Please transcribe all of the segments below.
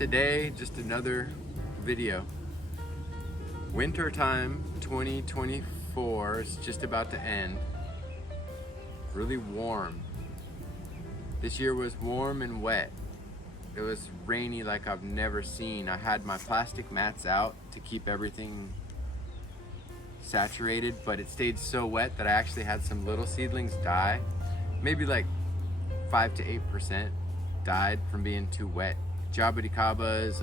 today, just another video. Winter time 2024 is just about to end. Really warm. This year was warm and wet. It was rainy like I've never seen. I had my plastic mats out to keep everything saturated, but it stayed so wet that I actually had some little seedlings die. Maybe like 5 to 8% died from being too wet. Jabuticabas,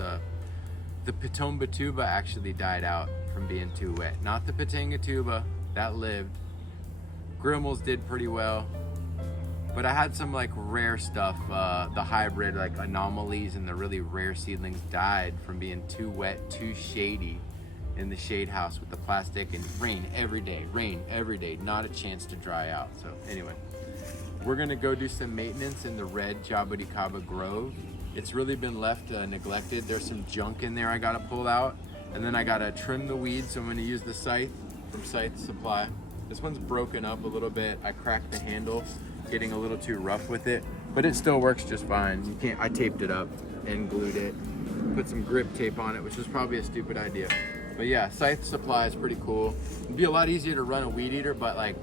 the Pitomba tuba actually died out from being too wet. Not the Pitanga tuba, that lived. Grimmels did pretty well. But I had some like rare stuff, the hybrid like anomalies and the really rare seedlings died from being too wet, too shady in the shade house with the plastic, and rain every day, not a chance to dry out. So anyway, we're gonna go do some maintenance in the red Jabuticaba grove. It's really been left neglected. There's some junk in there I gotta pull out, and then I gotta trim the weeds, so I'm gonna use the scythe from Scythe Supply. This one's broken up a little bit. I cracked the handle, getting a little too rough with it, but it still works just fine. I taped it up and glued it, put some grip tape on it, which was probably a stupid idea. But yeah, Scythe Supply is pretty cool. It'd be a lot easier to run a weed eater, but like,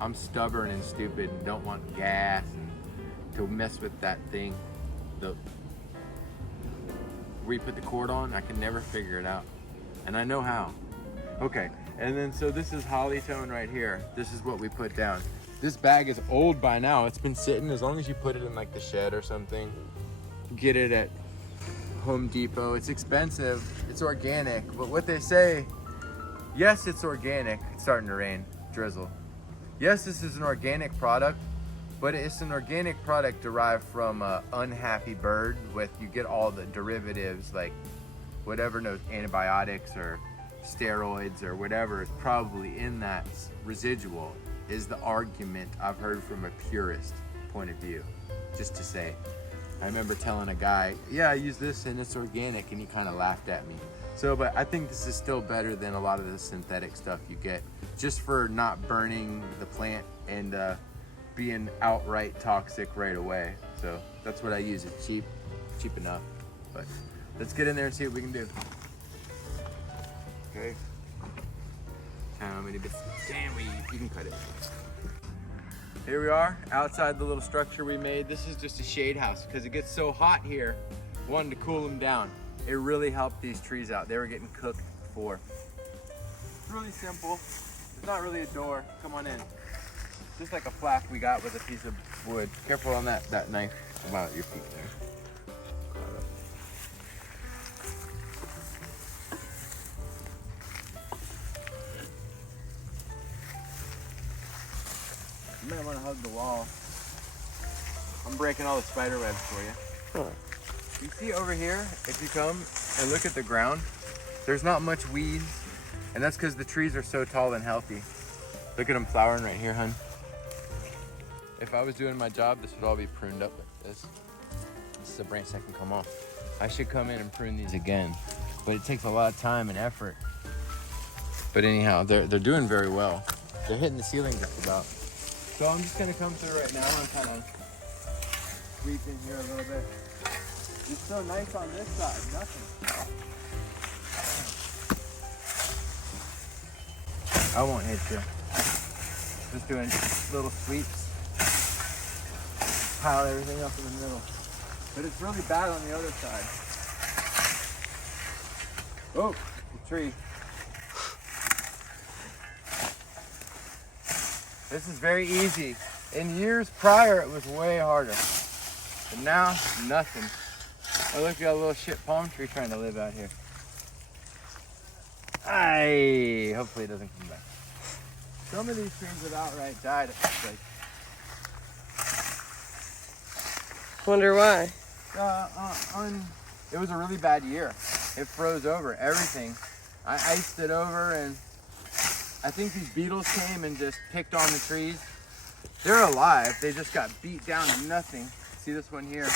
I'm stubborn and stupid and don't want gas and to mess with that thing. We put the cord on, I can never figure it out. And I know how. Okay, and then so this is Hollytone right here. This is what we put down. This bag is old by now. It's been sitting, as long as you put it in like the shed or something. Get it at Home Depot. It's expensive, it's organic, but what they say, yes, it's organic. It's starting to rain, drizzle. Yes, this is an organic product, but it's an organic product derived from an unhappy bird. You get all the derivatives, like whatever, no antibiotics or steroids or whatever is probably in that residual, is the argument I've heard from a purist point of view. Just to say, I remember telling a guy, yeah, I use this and it's organic, and he kind of laughed at me. So, but I think this is still better than a lot of the synthetic stuff you get, just for not burning the plant and being outright toxic right away. So that's what I use. It's cheap enough. But let's get in there and see what we can do. Okay. How many bits? Damn, you can cut it. Here we are outside the little structure we made. This is just a shade house because it gets so hot here. Wanted to cool them down. It really helped these trees out. They were getting cooked before. It's really simple. There's not really a door. Come on in. Just like a flap we got with a piece of wood. Careful on that knife. About your feet there. You might want to hug the wall. I'm breaking all the spider webs for you. Huh. You see over here, if you come and look at the ground, there's not much weeds, and that's because the trees are so tall and healthy. Look at them flowering right here, hun. If I was doing my job, this would all be pruned up like this. This is a branch that can come off. I should come in and prune these again, but it takes a lot of time and effort. But anyhow, they're doing very well. They're hitting the ceiling just about. So I'm just gonna come through right now and kind of sweep in here a little bit. It's so nice on this side, nothing. I won't hit you. Just doing little sweeps. Pile everything up in the middle. But it's really bad on the other side. Oh, the tree. This is very easy. In years prior, it was way harder. But now, nothing. Oh, look, we got a little shit palm tree trying to live out here. Hopefully it doesn't come back. Some of these trees have outright died at this place. Wonder why? It was a really bad year. It froze over everything. I iced it over, and I think these beetles came and just picked on the trees. They're alive. They just got beat down to nothing. See this one here?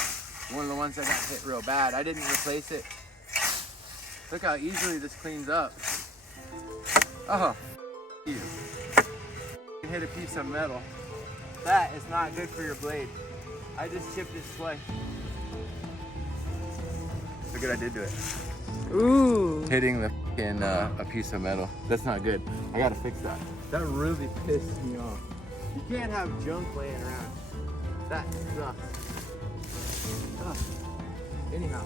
One of the ones that got hit real bad. I didn't replace it. Look how easily this cleans up. Oh, you can hit a piece of metal. That is not good for your blade. I just chipped it twice. Look what I did to it. Ooh. Hitting the fucking a piece of metal. That's not good. I gotta fix that. That really pissed me off. You can't have junk laying around. That sucks. Ugh. Anyhow,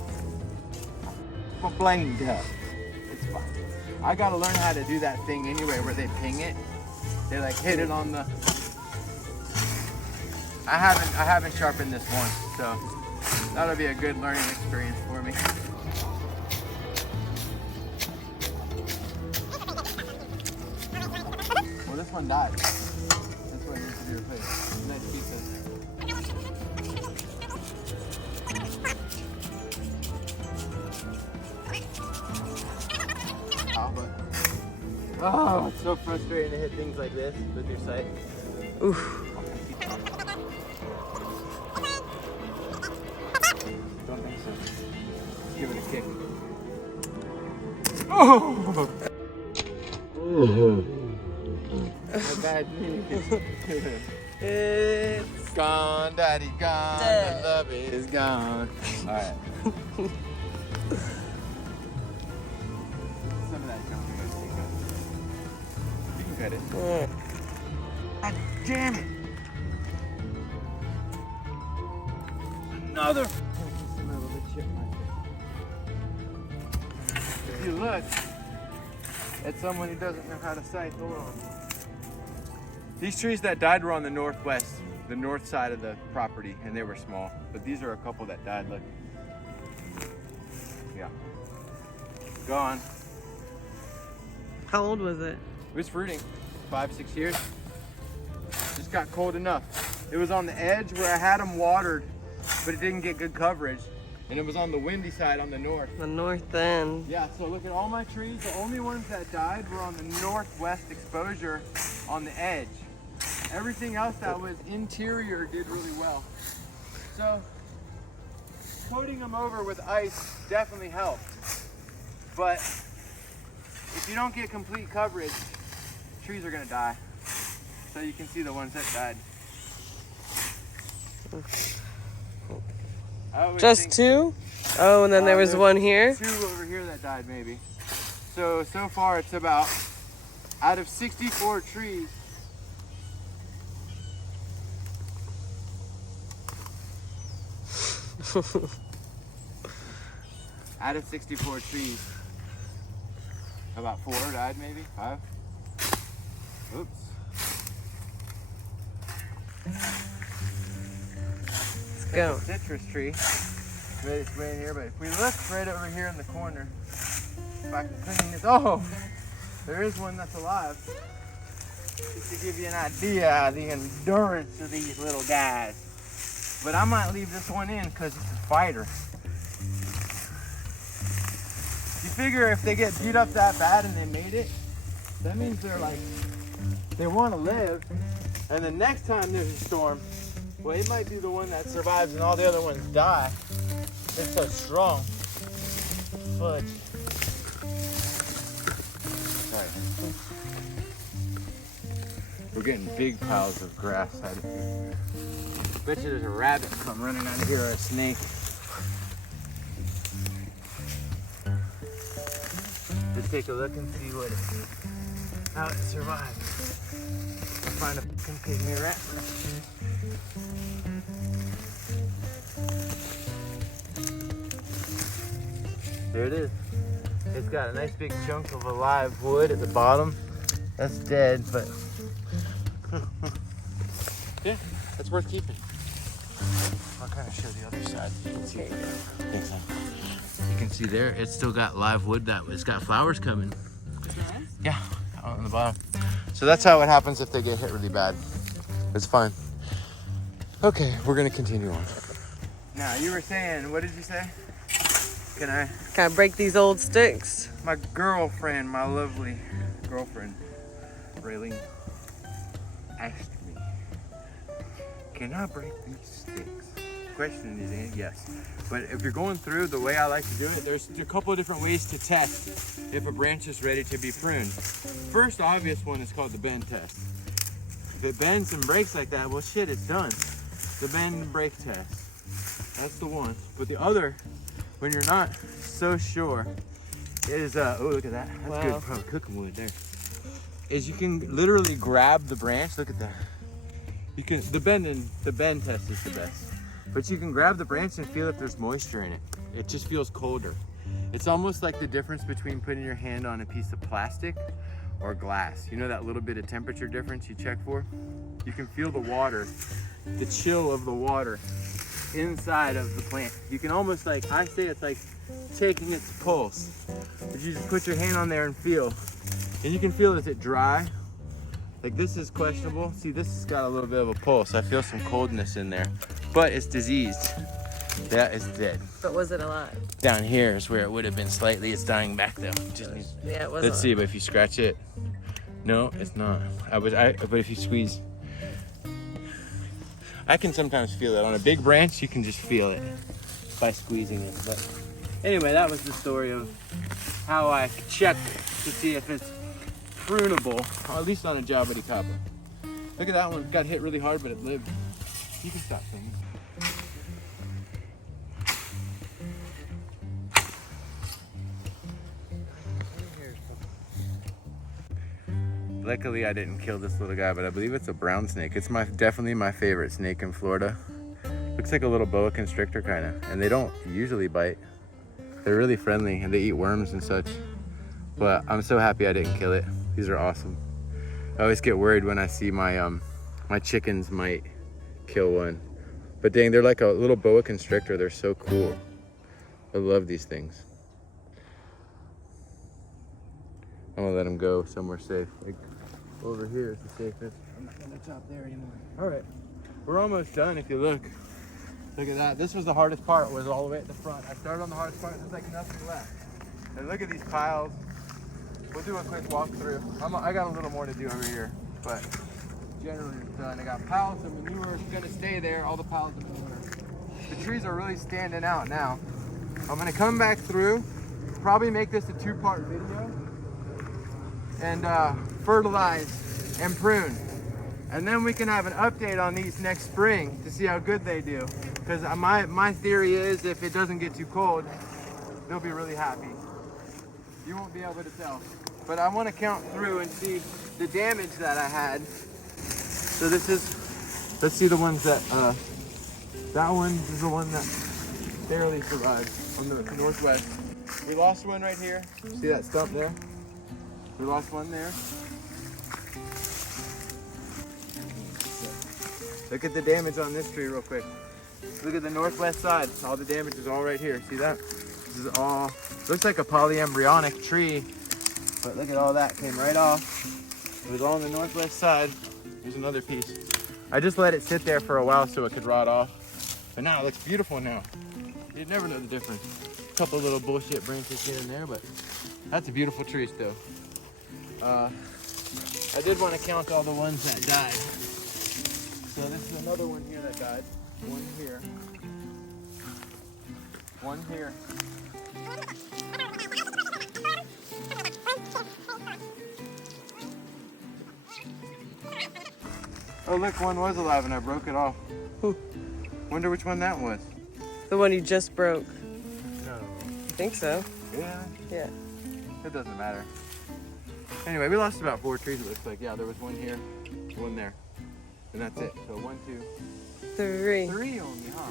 I'm blamed up. It's fine. I gotta learn how to do that thing anyway, where they ping it. They like hit it on the. I haven't sharpened this once, so that'll be a good learning experience for me. Well, this one died. This one needs to be replaced. Nice pieces. Oh, it's so frustrating to hit things like this with your sight. Oof. Don't think so. Let's give it a kick. Oh! My bad knee. It's gone, daddy, gone. The love is gone. All right. Some of that junk we gotta take out. You can cut it. God damn it! Another smell of a chipmunk. If you look at someone who doesn't know how to sight, hold on. These trees that died were on the northwest, the north side of the property, and they were small. But these are a couple that died. Look. Yeah. Gone. How old was it? It was fruiting, 5-6 years. Just got cold enough. It was on the edge where I had them watered, but it didn't get good coverage. And it was on the windy side on the north. The north end. Yeah, so look at all my trees. The only ones that died were on the northwest exposure on the edge. Everything else that was interior did really well. So coating them over with ice definitely helped. But if you don't get complete coverage, trees are gonna die. So you can see the ones that died. Just two? Oh, and then there was one here? 2 over here that died maybe. So far it's about, out of 64 trees, out of 64 trees, about 4 died maybe, 5. Oops. Let's go. Citrus tree. It's way in here, but if we look right over here in the corner, if I can clean this, oh, there is one that's alive. Just to give you an idea of the endurance of these little guys. But I might leave this one in because it's a fighter. You figure if they get beat up that bad and they made it, that means they're like, they want to live. And the next time there's a storm, well, it might be the one that survives and all the other ones die. It's so strong. Fudge. Sorry. We're getting big piles of grass out of here. Bet you there's a rabbit come running out of here or a snake. Let's take a look and see how it survived. I'll find a fucking pygmy rat. There it is. It's got a nice big chunk of alive wood at the bottom. That's dead, but yeah, that's worth keeping. I'll kind of show the other side. You can see, you can see there, it's still got live wood that it's got flowers coming. Yeah, out on the bottom. So that's how it happens if they get hit really bad. It's fine. Okay, we're gonna continue on. Now, you were saying, what did you say? Can I break these old sticks? My girlfriend, my lovely girlfriend, Raylene, asked me, can I break these sticks? The question is yes. But if you're going through the way I like to do it, there's a couple of different ways to test if a branch is ready to be pruned. First obvious one is called the bend test. If it bends and breaks like that, well shit, it's done. The bend and break test. That's the one. But the other, when you're not so sure is, oh, look at that. That's Wow. good, probably cooking wood there. Is you can literally grab the branch. Look at that. You can, the bend test is the best. But you can grab the branch and feel if there's moisture in it. It just feels colder. It's almost like the difference between putting your hand on a piece of plastic or glass. You know that little bit of temperature difference you check for? You can feel the water, the chill of the water inside of the plant. You can almost, like, I say it's like taking its pulse. If you just put your hand on there and feel, and you can feel, is it dry? Like, this is questionable. See, this has got a little bit of a pulse. I feel some coldness in there, but it's diseased. That is dead. But was it alive? Down here is where it would have been slightly. It's dying back though. Yeah, it was. Let's see, but if you scratch it, no, it's not. But if you squeeze, I can sometimes feel it. On a big branch, you can just feel it by squeezing it. But anyway, that was the story of how I check to see if it's prunable, or at least on a jaboticaba. Look at that one. Got hit really hard, but it lived. You can stop things. Luckily, I didn't kill this little guy, but I believe it's a brown snake. It's definitely my favorite snake in Florida. Looks like a little boa constrictor kind of, and they don't usually bite. They're really friendly, and they eat worms and such. But I'm so happy I didn't kill it. These are awesome. I always get worried when I see my my chickens might kill one. But dang, they're like a little boa constrictor. They're so cool. I love these things. I'm gonna let them go somewhere safe. Like, over here is the safest. I'm not gonna chop there anymore. All right, we're almost done. If you look at that. This was the hardest part, was all the way at the front. I started on the hardest part, there's like nothing left. And look at these piles. We'll do a quick walkthrough. I got a little more to do over here, but generally it's done. I got piles of manure gonna stay there, all the piles of manure. The trees are really standing out now. I'm gonna come back through, probably make this a 2-part video, and fertilize and prune. And then we can have an update on these next spring to see how good they do. Because my theory is if it doesn't get too cold, they'll be really happy. You won't be able to tell. But I want to count through and see the damage that I had. So this is, let's see the ones that, that one is the one that barely survived on the northwest. We lost one right here. See that stump there? We lost one there. Look at the damage on this tree real quick. Look at the northwest side. All the damage is all right here. See that? This is all, looks like a polyembryonic tree, but look at all that, came right off. It was all on the northwest side. Here's another piece. I just let it sit there for a while so it could rot off. But now it looks beautiful now. You'd never know the difference. A couple little bullshit branches here and there, but that's a beautiful tree still. I did want to count all the ones that died. So this is another one here that died. One here. One here. Oh look, one was alive and I broke it off. Wonder which one that was. The one you just broke. No. I think so. Yeah? Yeah. It doesn't matter. Anyway, we lost about 4 trees it looks like. Yeah, there was one here, one there. And that's it. So 1, 2, 3. 3 only, huh?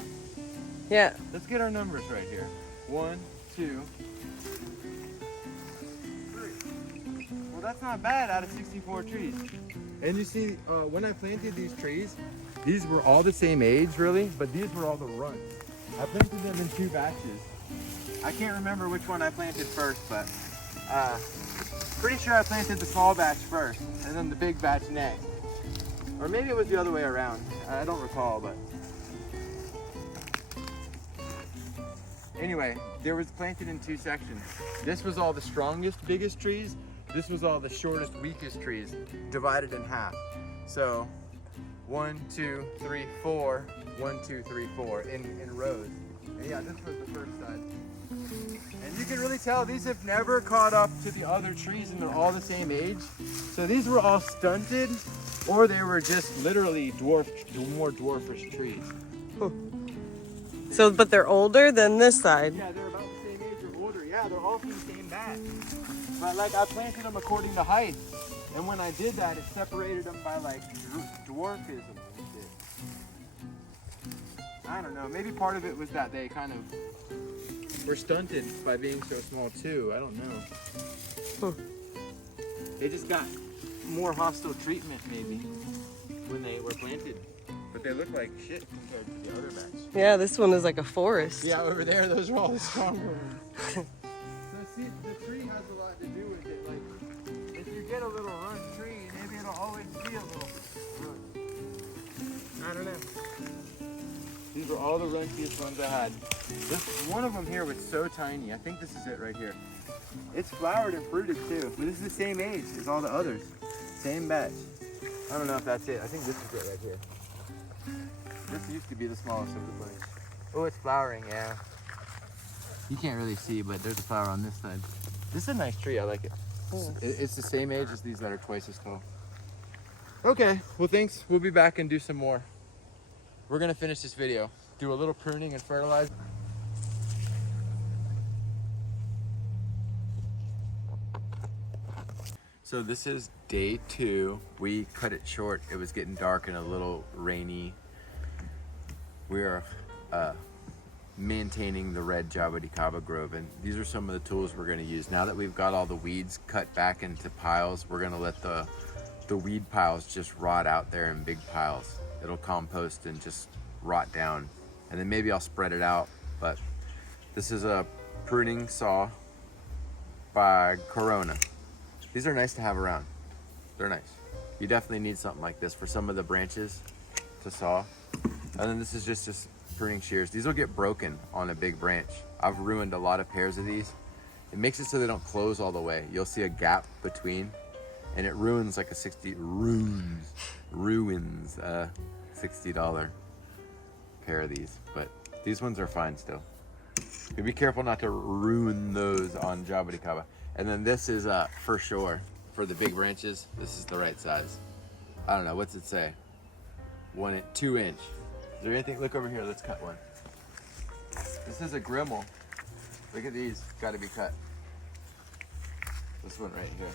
Yeah. Let's get our numbers right here. 1, 2, 3. Well, that's not bad out of 64 trees. And you see, when I planted these trees, these were all the same age, really, but these were all the runs. I planted them in 2 batches. I can't remember which one I planted first, but pretty sure I planted the small batch first, and then the big batch next. Or maybe it was the other way around. I don't recall, but anyway, there was planted in 2 sections. This was all the strongest, biggest trees. This was all the shortest, weakest trees, divided in half. So 1, 2, 3, 4, 1, 2, 3, 4 in rows. And yeah, this was the first side. And you can really tell these have never caught up to the other trees and they're all the same age. So these were all stunted, or they were just literally more dwarfish trees. So, but they're older than this side. Yeah, they're about the same age or older, Yeah, they're all from the same batch. But like I planted them according to height. And when I did that, it separated them by like dwarfism and shit. I don't know. Maybe part of it was that they kind of were stunted by being so small too. I don't know. They just got more hostile treatment maybe when they were planted. But they look like shit compared to the other batch. Yeah, this one is like a forest. Yeah, over there, those are all the stronger ones. So see, the tree has a lot to do with it. Like, if you get a little run tree, maybe it'll always be a little run. I don't know. These are all the runtiest ones I had. This one of them here was so tiny. I think this is it right here. It's flowered and fruited too, but this is the same age as all the others. Same batch. I don't know if that's it. I think this is it right here. This used to be the smallest of the bunch. Oh, it's flowering, yeah. You can't really see, but there's a flower on this side. This is a nice tree, I like it. It's the same age as these that are twice as tall. Okay, well thanks. We'll be back and do some more. We're gonna finish this video. Do a little pruning and fertilizing. So this is day 2. We cut it short. It was getting dark and a little rainy. We are maintaining the red Jaboticaba grove, and these are some of the tools we're going to use. Now that we've got all the weeds cut back into piles, we're going to let the weed piles just rot out there in big piles. It'll compost and just rot down, and then maybe I'll spread it out. But this is a pruning saw by Corona. These are nice to have around. They're nice. You definitely need something like this for some of the branches to saw. And then this is just pruning shears. These will get broken on a big branch. I've ruined a lot of pairs of these. It makes it so they don't close all the way. You'll see a gap between, and it ruins like a ruins a $60 pair of these. But these ones are fine still. But be careful not to ruin those on Jaboticaba. And then this is for sure for the big branches. This is the right size. I don't know, what's it say? 2 inch. Is there anything? Look over here. Let's cut one. This is a Grimmel. Look at these. Got to be cut. This one right here.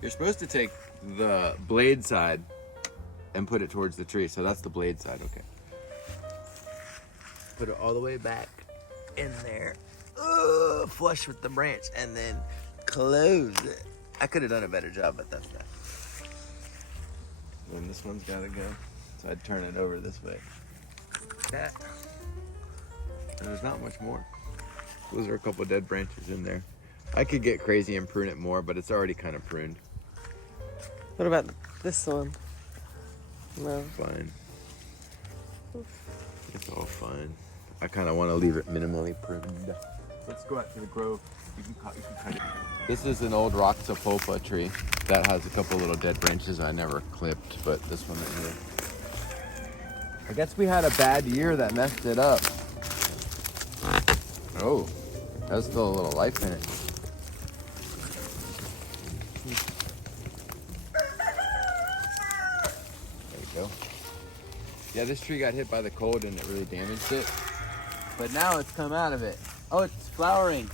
You're supposed to take the blade side and put it towards the tree. So that's the blade side. Okay. Put it all the way back in there, flush with the branch, and then close it. I could have done a better job, but that's that. And this one's got to go. So I'd turn it over this way. That. And there's not much more. Those are a couple dead branches in there. I could get crazy and prune it more, but it's already kind of pruned. What about this one? No. Fine. It's all fine. I kind of want to leave it minimally pruned. Let's go out to the grove. You can cut it. This is an old Roxapulpa tree that has a couple little dead branches I never clipped, but this one right here. I guess we had a bad year that messed it up. Oh, there's still a little life in it. There we go. Yeah, this tree got hit by the cold and it really damaged it. But now it's come out of it. Oh, it's flowering.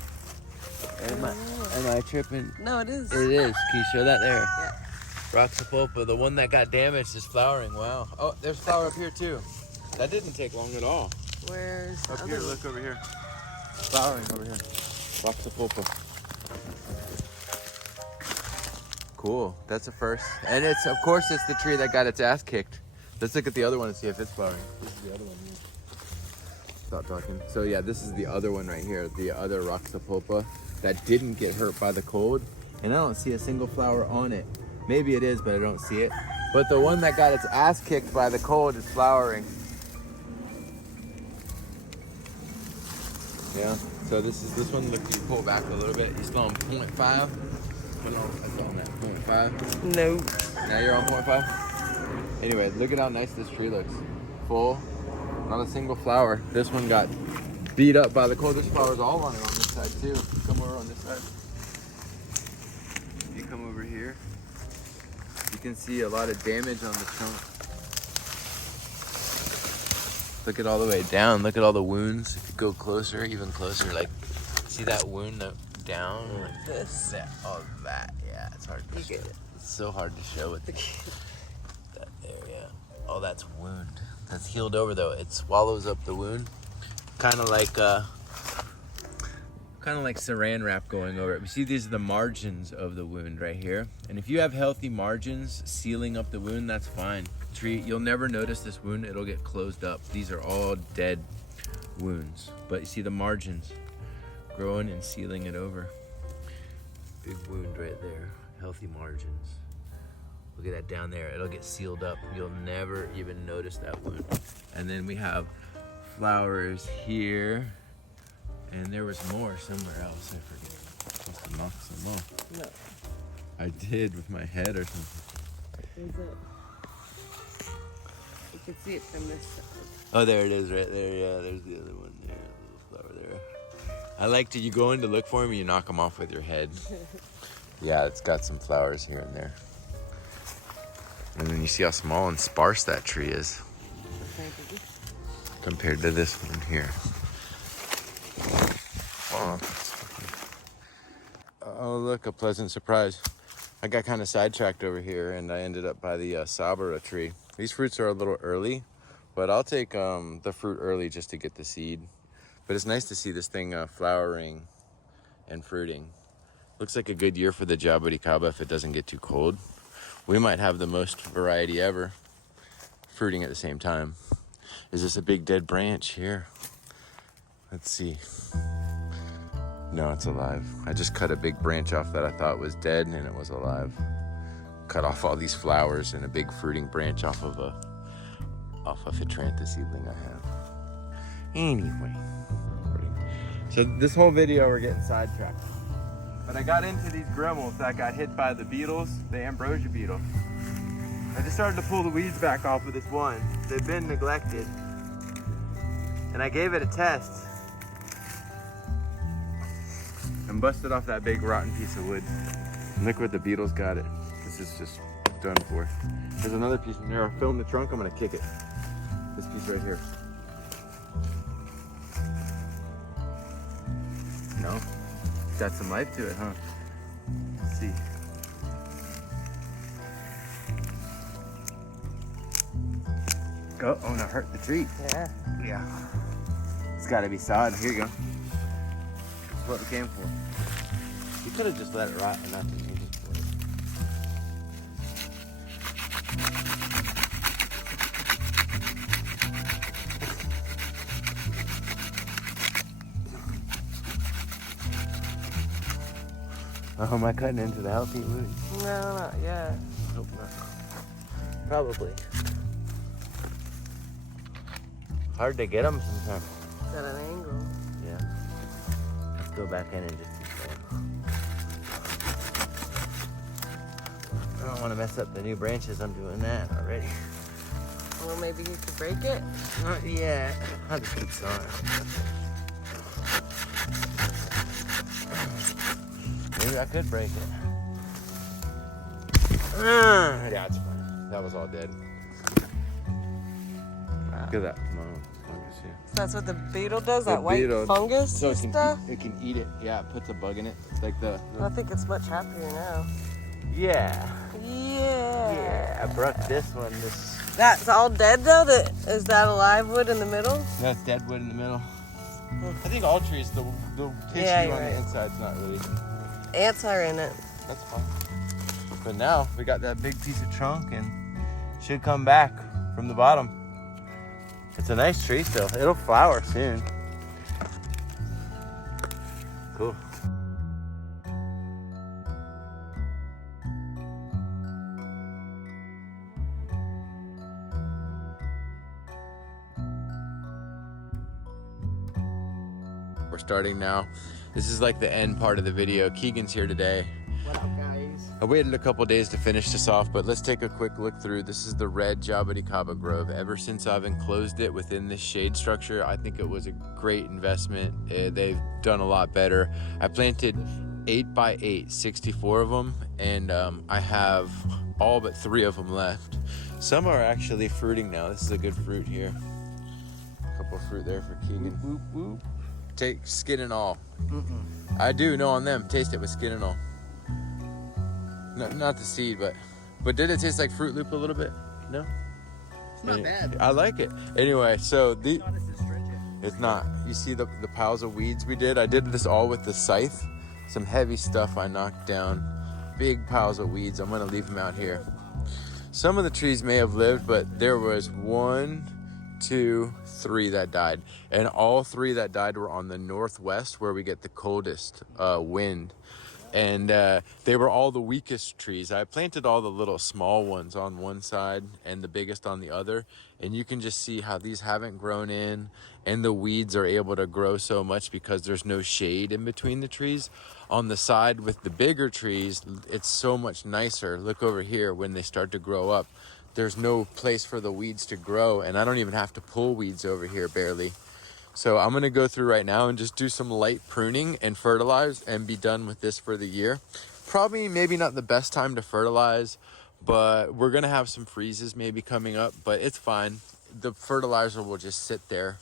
Am I tripping? No, it is. It is. Can you show that there? Yeah. Roxapulpa, the one that got damaged, is flowering. Wow. Oh, there's flower up here too. That didn't take long at all. Where's the Up other here, one? look over here. Flowering over here. Roxapulpa. Cool. That's a first. And it's, of course, it's the tree that got its ass kicked. Let's look at the other one and see if it's flowering. This is the other one here. Stop talking. So yeah, this is the other one right here. The other Roxapulpa that didn't get hurt by the cold. And I don't see a single flower on it. Maybe it is, but I don't see it. But the one that got its ass kicked by the cold is flowering. Yeah, so this one, look, you pull back a little bit. You're still on 0.5. Put on, I saw on that 0.5. No. Now you're on 0.5. Anyway, look at how nice this tree looks. Full, not a single flower. This one got beat up by the cold. There's flowers all on it on this side too. Come over on this side. You come over here. You can see a lot of damage on the trunk. Look at all the way down. Look at all the wounds. If you go closer, even closer, like, see that wound, the down like this. That, yeah, it's hard to show. It's so hard to show with that area. Oh, that's wound. That's healed over though. It swallows up the wound, kind of like saran wrap going over it. You see, these are the margins of the wound right here. And if you have healthy margins sealing up the wound, that's fine. You'll never notice this wound. It'll get closed up. These are all dead wounds. But you see the margins growing and sealing it over. Big wound right there. Healthy margins. Look at that down there. It'll get sealed up. You'll never even notice that wound. And then we have flowers here. And there was more somewhere else. I forget. I'm supposed to knock some off. No. I did with my head or something. Where's it? You can see it from this side. Oh, there it is right there. Yeah, there's the other one there. A little flower there. I like to, you go in to look for them and you knock them off with your head. Yeah, it's got some flowers here and there. And then you see how small and sparse that tree is compared to this one here. Oh, look, a pleasant surprise. I got kind of sidetracked over here and I ended up by the sabara tree. These fruits are a little early, but I'll take the fruit early just to get the seed. But it's nice to see this thing flowering and fruiting. Looks like a good year for the jabuticaba if it doesn't get too cold. We might have the most variety ever, fruiting at the same time. Is this a big dead branch here? Let's see. No, it's alive. I just cut a big branch off that I thought was dead and it was alive. Cut off all these flowers and a big fruiting branch off of a Phitrantha seedling I have. Anyway. So this whole video we're getting sidetracked. But I got into these grimmels that got hit by the beetles, the ambrosia beetle. I just started to pull the weeds back off of this one. They've been neglected. And I gave it a test. And busted off that big rotten piece of wood. And look what the beetles got it. This is just done for. There's another piece in there. I'll film the trunk, I'm gonna kick it. This piece right here. No, it's got some life to it, huh? Let's see. Go, oh no, hurt the tree. Yeah. Yeah. It's gotta be sod. Here you go. That's what we came for. You could have just let it rot and not been used for it. Oh, am I cutting into the healthy wood? No, not yet. I hope not. Probably. Hard to get them sometimes. It's at an angle. Yeah. Let's go back in and just keep going. I don't want to mess up the new branches. I'm doing that already. Well, maybe you could break it. Not yet. I'll just keep going. Maybe I could break it. Yeah, it's fine. That was all dead. Wow. Look at that. Fungus here. So that's what the beetle does, The that white beetle. fungus So it stuff? can eat it. Yeah, it puts a bug in it. It's like the I think it's much happier now. yeah. Yeah. I broke this one. That's all dead though? Is that a live wood in the middle? That's dead wood in the middle. I think all trees, the tissue Yeah, you're on right. the inside's not really. Ants are in it. That's fine. But now we got that big piece of trunk and should come back from the bottom. It's a nice tree still. It'll flower soon. Cool. We're starting now. This is like the end part of the video. Keegan's here today. What up, guys? I waited a couple days to finish this off, but let's take a quick look through. This is the red jabuticaba grove. Ever since I've enclosed it within this shade structure, I think it was a great investment. They've done a lot better. I planted 8 by 8, 64 of them, and I have all but 3 of them left. Some are actually fruiting now. This is a good fruit here. A couple of fruit there for Keegan. Whoop, whoop. Take skin and all. I do know on them. Taste it with skin and all. Not the seed, but did it taste like Fruit Loop a little bit? No. It's not bad. I like it. Anyway, so It's not as astringent. it's not. You see the piles of weeds we did? I did this all with the scythe. Some heavy stuff I knocked down. Big piles of weeds. I'm gonna leave them out here. Some of the trees may have lived, but there was 1, 2, 3 that died. And all 3 that died were on the northwest where we get the coldest wind. And they were all the weakest trees. I planted all the little small ones on one side and the biggest on the other. And you can just see how these haven't grown in, and the weeds are able to grow so much because there's no shade in between the trees. On the side with the bigger trees, it's so much nicer. Look over here when they start to grow up. There's no place for the weeds to grow, and I don't even have to pull weeds over here barely. So I'm gonna go through right now and just do some light pruning and fertilize and be done with this for the year. Probably maybe not the best time to fertilize, but we're gonna have some freezes maybe coming up, but it's fine. The fertilizer will just sit there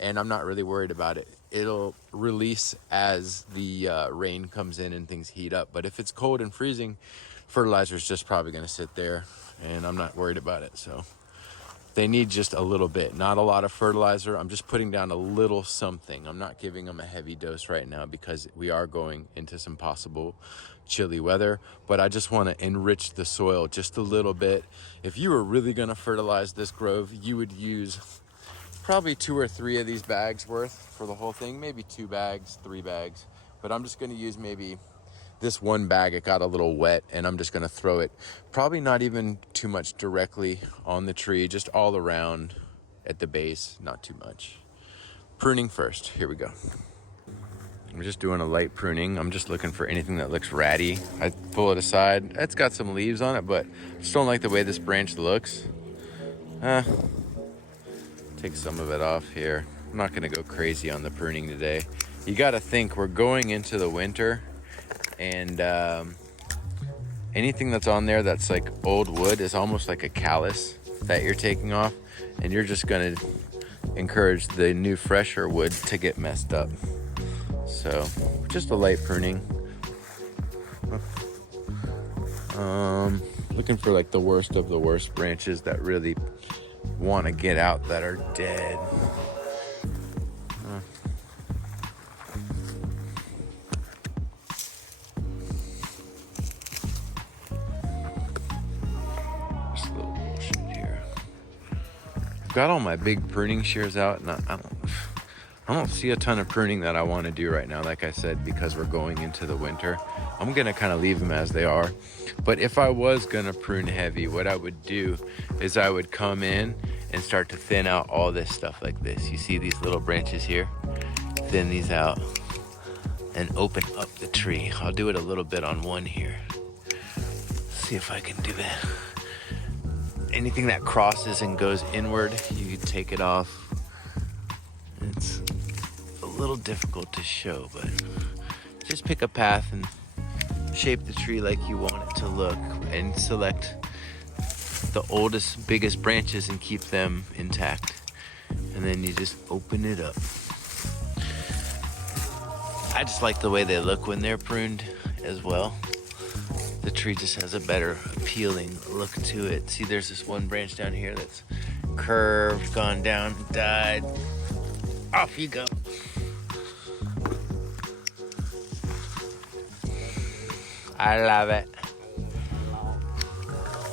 and I'm not really worried about it. It'll release as the rain comes in and things heat up. But if it's cold and freezing, fertilizer is just probably gonna sit there and I'm not worried about it. So they need just a little bit, not a lot of fertilizer. I'm just putting down a little something. I'm not giving them a heavy dose right now because we are going into some possible chilly weather, but I just want to enrich the soil just a little bit. If you were really going to fertilize this grove, you would use probably 2 or 3 of these bags worth for the whole thing, maybe 2 bags, 3 bags, but I'm just going to use maybe this one bag. It got a little wet and I'm just going to throw it, probably not even too much directly on the tree, just all around at the base, not too much. Pruning first. Here we go. I'm just doing a light pruning. I'm just looking for anything that looks ratty. I pull it aside. It's got some leaves on it, but I just don't like the way this branch looks. Take some of it off here. I'm not going to go crazy on the pruning today. You got to think we're going into the winter, and anything that's on there that's like old wood is almost like a callus that you're taking off, and you're just going to encourage the new fresher wood to get messed up. So just a light pruning. Looking for like the worst of the worst branches that really want to get out, that are dead. Got all my big pruning shears out, and I don't see a ton of pruning that I want to do right now, like I said, because we're going into the winter. I'm gonna kind of leave them as they are. But if I was gonna prune heavy, what I would do is I would come in and start to thin out all this stuff like this. You see these little branches here? Thin these out and open up the tree. I'll do it a little bit on one here. See if I can do that. Anything that crosses and goes inward, you can take it off. It's a little difficult to show, but just pick a path and shape the tree like you want it to look, and select the oldest, biggest branches and keep them intact. And then you just open it up. I just like the way they look when they're pruned as well. The tree just has a better appealing look to it. See, there's this one branch down here that's curved, gone down, died. Off you go. I love it.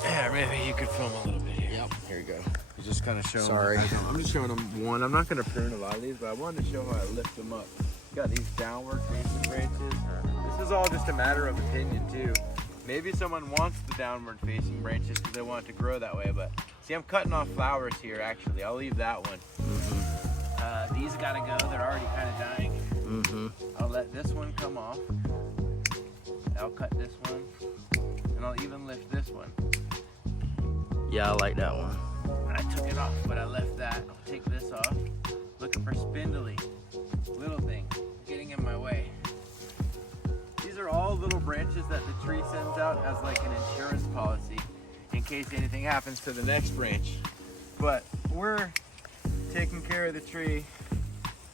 Yeah, maybe you could film a little bit here. Yep. Here you go. You just kind of show Sorry. them. I'm just showing them one. I'm not going to prune a lot of these, but I wanted to show how I lift them up. You got these downward facing branches. This is all just a matter of opinion too. Maybe someone wants the downward facing branches because they want it to grow that way, but see, I'm cutting off flowers here actually. I'll leave that one. These gotta go, they're already kind of dying. I'll let this one come off. I'll cut this one, and I'll even lift this one. Yeah, I like that one. I took it off, but I left that. I'll take this off. Looking for spindly, little thing, getting in my way. These are all little branches that the tree sends out as like an insurance policy in case anything happens to the next branch. But we're taking care of the tree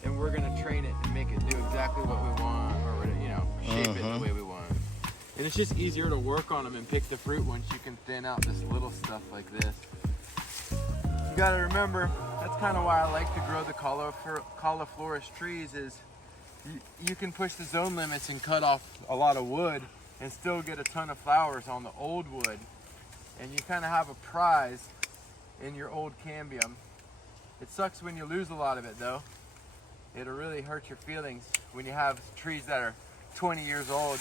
and we're gonna train it and make it do exactly what we want, or you know, shape it the way we want. And it's just easier to work on them and pick the fruit once you can thin out this little stuff like this. You gotta remember, that's kind of why I like to grow the cauliflorous trees, is you can push the zone limits and cut off a lot of wood and still get a ton of flowers on the old wood. And you kind of have a prize in your old cambium. It sucks when you lose a lot of it though. It'll really hurt your feelings when you have trees that are 20 years old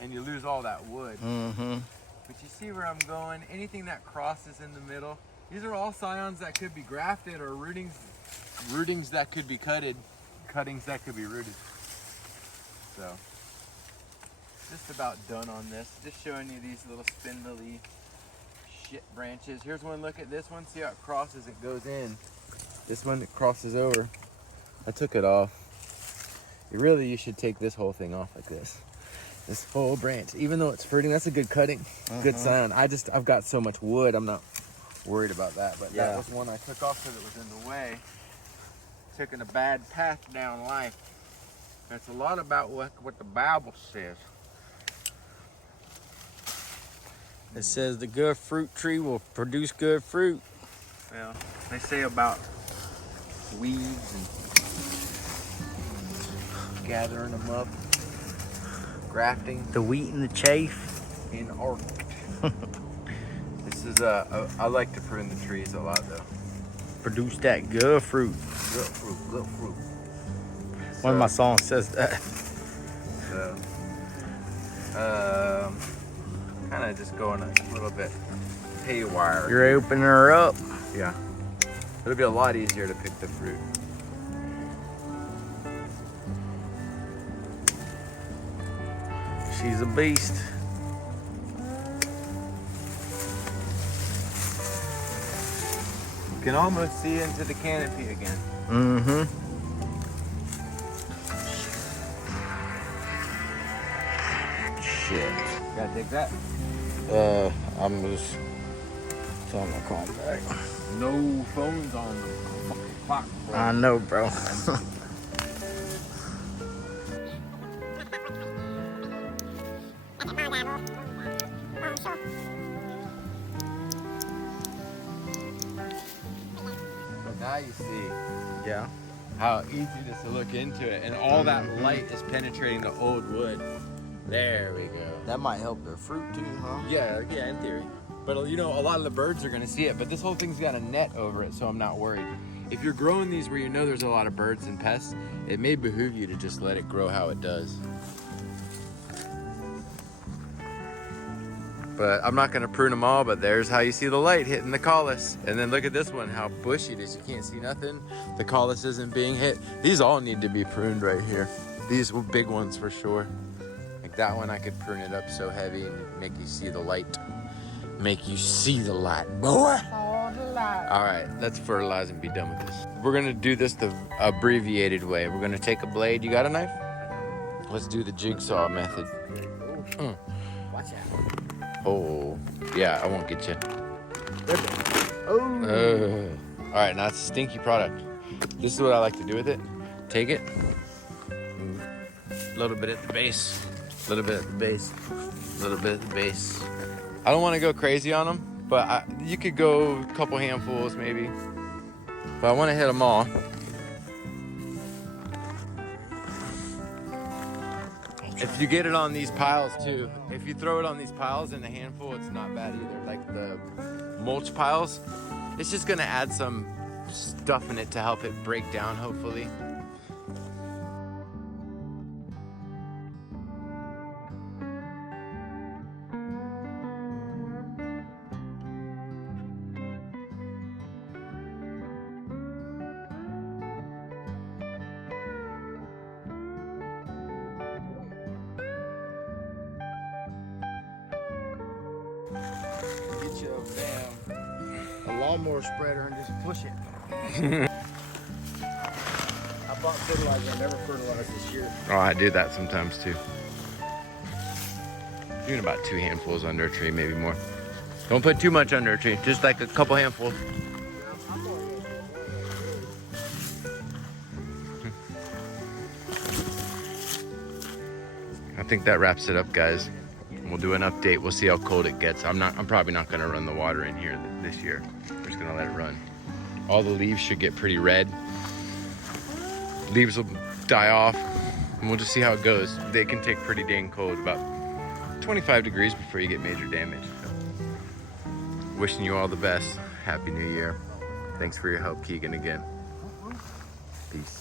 and you lose all that wood. But you see where I'm going? Anything that crosses in the middle, these are all scions that could be grafted, or rootings that could be cuttings that could be rooted. So, just about done on this. Just showing you these little spindly shit branches. Here's one, look at this one. See how it crosses, it goes in. This one, it crosses over. I took it off. You should take this whole thing off like this. This whole branch, even though it's fruiting, that's a good cutting, good scion. I've got so much wood, I'm not worried about that. But that was one I took off because it was in the way. Taking a bad path down life. That's a lot about what the Bible says. It says the good fruit tree will produce good fruit. Well, they say about weeds and gathering them up, grafting. The wheat and the chaff. In art. This is I like to prune the trees a lot though. Produce that good fruit. Good fruit, good fruit. One of my songs says that. So, kind of just going a little bit haywire. You're opening her up. Yeah. It'll be a lot easier to pick the fruit. She's a beast. You can almost see into the canopy again. Shit. Gotta take that. I'm just telling my call back. No phones on the fucking clock, bro. I know, bro. Now you see Yeah. how easy it is to look into it, and all that light is penetrating the old wood. There we go. That might help their fruit too, huh? Yeah, in theory. But you know, a lot of the birds are gonna see it, but this whole thing's got a net over it, so I'm not worried. If you're growing these where you know there's a lot of birds and pests, it may behoove you to just let it grow how it does. But I'm not gonna prune them all, but there's how you see the light hitting the caulis. And then look at this one, how bushy it is. You can't see nothing. The caulis isn't being hit. These all need to be pruned right here. These were big ones for sure. Like that one, I could prune it up so heavy and make you see the light. Make you see the light, boy. All right, let's fertilize and be done with this. We're gonna do this the abbreviated way. We're gonna take a blade. You got a knife? Let's do the jigsaw method. Watch out. Oh, yeah, I won't get you. Oh. All right, now it's a stinky product. This is what I like to do with it. Take it. A little bit at the base. A little bit at the base. A little bit at the base. I don't want to go crazy on them, but you could go a couple handfuls maybe. But I want to hit them all. If you get it on these piles too, if you throw it on these piles in a handful, it's not bad either. Like the mulch piles, it's just gonna add some stuff in it to help it break down, hopefully. Get you a lawnmower spreader and just push it. I bought fertilizer. I never fertilized this year. Oh, I do that sometimes too. Doing about 2 handfuls under a tree, maybe more. Don't put too much under a tree, just like a couple handfuls. I think that wraps it up, guys. We'll do an update. We'll see how cold it gets. I'm probably not gonna run the water in here this year. We're just gonna let it run. All the leaves should get pretty red. Leaves will die off, and we'll just see how it goes. They can take pretty dang cold, about 25 degrees before you get major damage. So, wishing you all the best. Happy New Year. Thanks for your help, Keegan, again. Peace.